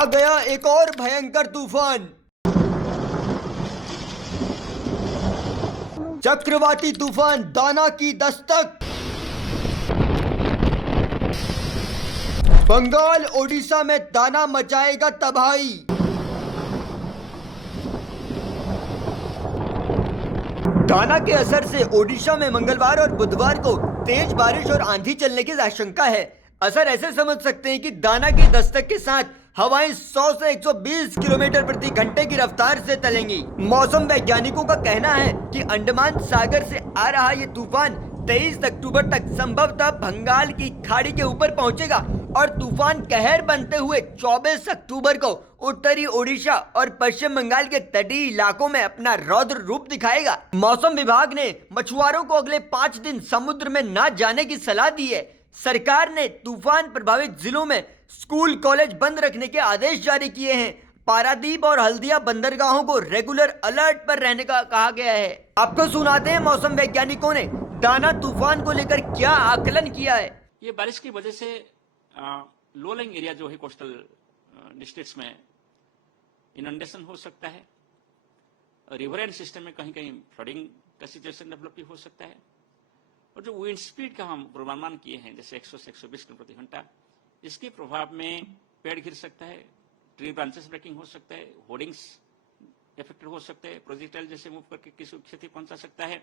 आ गया एक और भयंकर तूफान। चक्रवाती तूफान दाना की दस्तक। बंगाल ओडिशा में दाना मचाएगा तबाही। दाना के असर से ओडिशा में मंगलवार और बुधवार को तेज बारिश और आंधी चलने की आशंका है। असर ऐसे समझ सकते हैं कि दाना की दस्तक के साथ हवाएं 100 से 120 किलोमीटर प्रति घंटे की रफ्तार से चलेंगी। मौसम वैज्ञानिकों का कहना है कि अंडमान सागर से आ रहा ये तूफान 23 अक्टूबर तक संभवतः बंगाल की खाड़ी के ऊपर पहुंचेगा और तूफान कहर बनते हुए 24 अक्टूबर को उत्तरी ओडिशा और पश्चिम बंगाल के तटीय इलाकों में अपना रौद्र रूप दिखाएगा। मौसम विभाग ने मछुआरों को अगले 5 दिन समुद्र में न जाने की सलाह दी है। सरकार ने तूफान प्रभावित जिलों में स्कूल कॉलेज बंद रखने के आदेश जारी किए हैं। पारादीप और हल्दिया बंदरगाहों को रेगुलर अलर्ट पर रहने का कहा गया है। आपको सुनाते हैं मौसम वैज्ञानिकों ने दाना तूफान को लेकर क्या आकलन किया है। ये बारिश की वजह से लो लाइंग एरिया जो है कोस्टल डिस्ट्रिक्ट्स में इनंडेशन हो सकता है। रिवर एंड सिस्टम में कहीं कहीं फ्लडिंग का सिचुएशन डेवलप भी हो सकता है। और जो विंड स्पीड का हम पूर्वानुमान किए हैं जैसे 100 से 120 किलोमीटर प्रति घंटा, इसके प्रभाव में पेड़ गिर सकता है, ट्री ब्रांचेस ब्रेकिंग हो सकता है, होर्डिंग्स इफेक्टेड हो सकते हैं, प्रोजेक्टाइल जैसे मूव करके किसी को क्षति पहुंचा सकता है।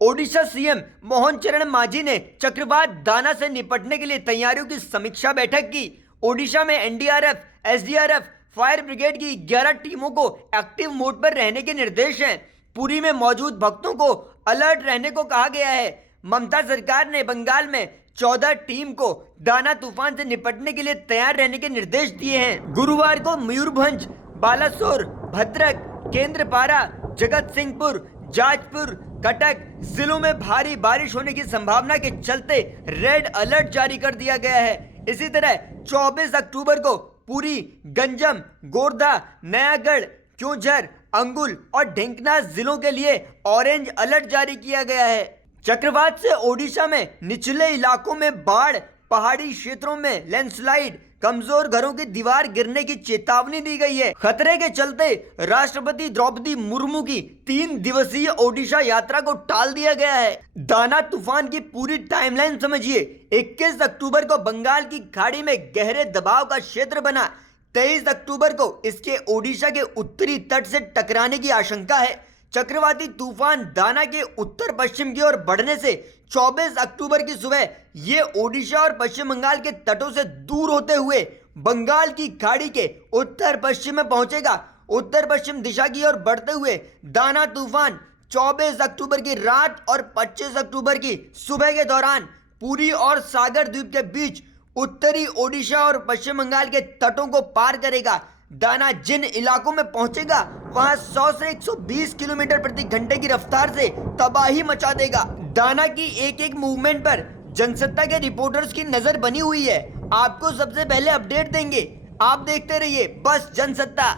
ओडिशा सीएम मोहन चरण मांझी ने चक्रवात दाना से निपटने के लिए तैयारियों की समीक्षा बैठक की। ओडिशा में एनडीआरएफ, एसडीआरएफ, फायर ब्रिगेड की 11 टीमों को एक्टिव मोड पर रहने के निर्देश हैं। पुरी में मौजूद भक्तों को अलर्ट रहने को कहा गया है। ममता सरकार ने बंगाल में 14 टीम को दाना तूफान से निपटने के लिए तैयार रहने के निर्देश दिए हैं। गुरुवार को मयूरभंज, बालासोर, भद्रक, केंद्रपारा, जगत सिंहपुर, जाजपुर, कटक जिलों में भारी बारिश होने की संभावना के चलते रेड अलर्ट जारी कर दिया गया है। इसी तरह 24 अक्टूबर को पुरी, गंजम, गोरधा, नयागढ़, क्योंझर, अंगुल और ढेंकनाथ जिलों के लिए ऑरेंज अलर्ट जारी किया गया है। चक्रवात से ओडिशा में निचले इलाकों में बाढ़, पहाड़ी क्षेत्रों में लैंडस्लाइड, कमजोर घरों की दीवार गिरने की चेतावनी दी गई है। खतरे के चलते राष्ट्रपति द्रौपदी मुर्मू की 3 दिवसीय ओडिशा यात्रा को टाल दिया गया है। दाना तूफान की पूरी टाइमलाइन समझिए। 21 अक्टूबर को बंगाल की खाड़ी में गहरे दबाव का क्षेत्र बना। 23 अक्टूबर को इसके ओडिशा के उत्तरी तट से टकराने की आशंका है। चक्रवाती तूफान दाना के उत्तर पश्चिम की ओर बढ़ने से 24 अक्टूबर की सुबह ये ओडिशा और पश्चिम बंगाल के तटों से दूर होते हुए बंगाल की खाड़ी के उत्तर पश्चिम में पहुंचेगा। उत्तर पश्चिम दिशा की ओर बढ़ते हुए दाना तूफान 24 अक्टूबर की रात और 25 अक्टूबर की सुबह के दौरान पुरी और सागर द्वीप के बीच उत्तरी ओडिशा और पश्चिम बंगाल के तटों को पार करेगा। दाना जिन इलाकों में पहुंचेगा वहां 100 से 120 किलोमीटर प्रति घंटे की रफ्तार से तबाही मचा देगा। दाना की एक एक मूवमेंट पर जनसत्ता के रिपोर्टर्स की नजर बनी हुई है। आपको सबसे पहले अपडेट देंगे। आप देखते रहिए बस जनसत्ता।